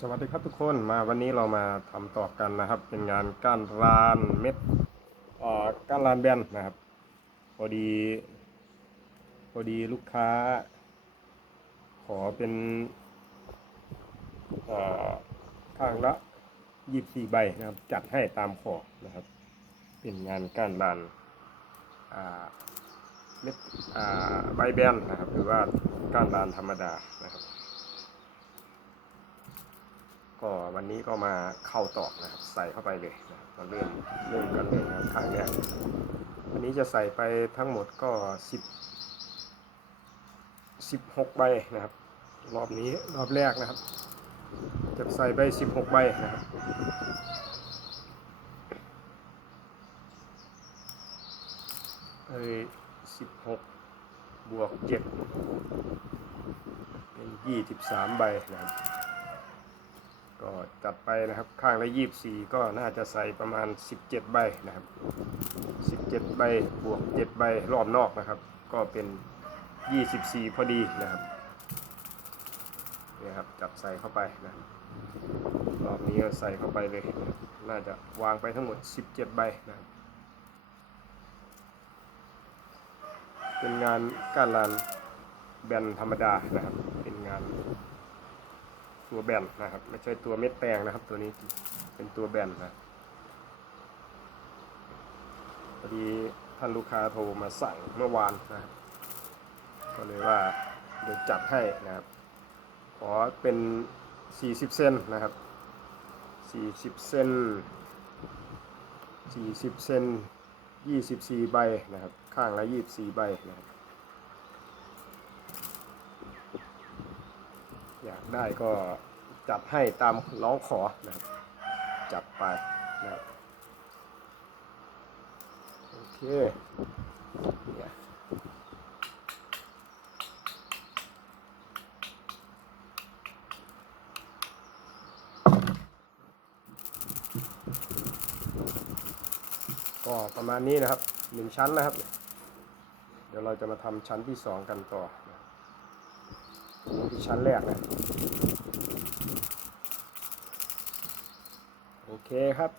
สวัสดีครับทุกคนมาวันนี้เรามาทำต่อกันนะครับ เป็นงานก้านรานเม็ดก้านรานแบนนะครับ พอดีพอดีลูกค้า ขอเป็นข้างละยี่สี่ใบนะครับ จัดให้ตามขอบนะครับ เป็นงานก้านรานเม็ดใบแบนนะครับ หรือว่าก้านรานธรรมดานะครับ ก็วันนี้ก็มาเข้าตอกนะครับใส่เข้าไปเลยนะครับมาเริ่มเริ่มกันเลยนะครับครั้งแรกวันนี้จะใส่ไปทั้งหมดก็สิบสิบหกใบนะครับ รอบนี้รอบแรกนะครับ จะใส่ไปสิบหกใบนะครับเอ้ยสิบหกบวกเจ็ดเป็นยี่สิบสามใบนะครับ ก็จัดไปนะครับข้างละยี่สี่ก็น่าจะใส่ประมาณ 17 ใบนะครับ 17 ใบบวก 7 ใบรอบนอกนะครับ ก็เป็น 24 พอดีนะครับนี่ครับจับใส่เข้าไปนะครับรอบนี้ก็ใส่เข้าไปเลย น่าจะวางไปทั้งหมด 17 ใบนะครับเป็นงานกานลานแบนธรรมดานะครับ เป็นงาน ตัวแบนนะครับ ไม่ใช่ตัวเม็ดแป้งนะครับ ตัวนี้เป็นตัวแบนนะพอดีท่านลูกค้าโทรมาสั่งเมื่อวานนะครับก็เลยว่าเดี๋ยวจัดให้นะครับ ขอเป็น 40 เซนนะครับ 40 เซน40 เซน24 ใบนะครับ ข้างละ 24 ใบนะครับ อยากได้ก็จัดให้ตามร้องขอนะครับ จัดไปนะครับโอเคเนี่ยก็ประมาณนี้นะครับหนึ่งชั้นนะครับ เดี๋ยวเราจะมาทำชั้นที่สองกันต่อนะนี่คือ ชั้นแรกเลยโอเคครับ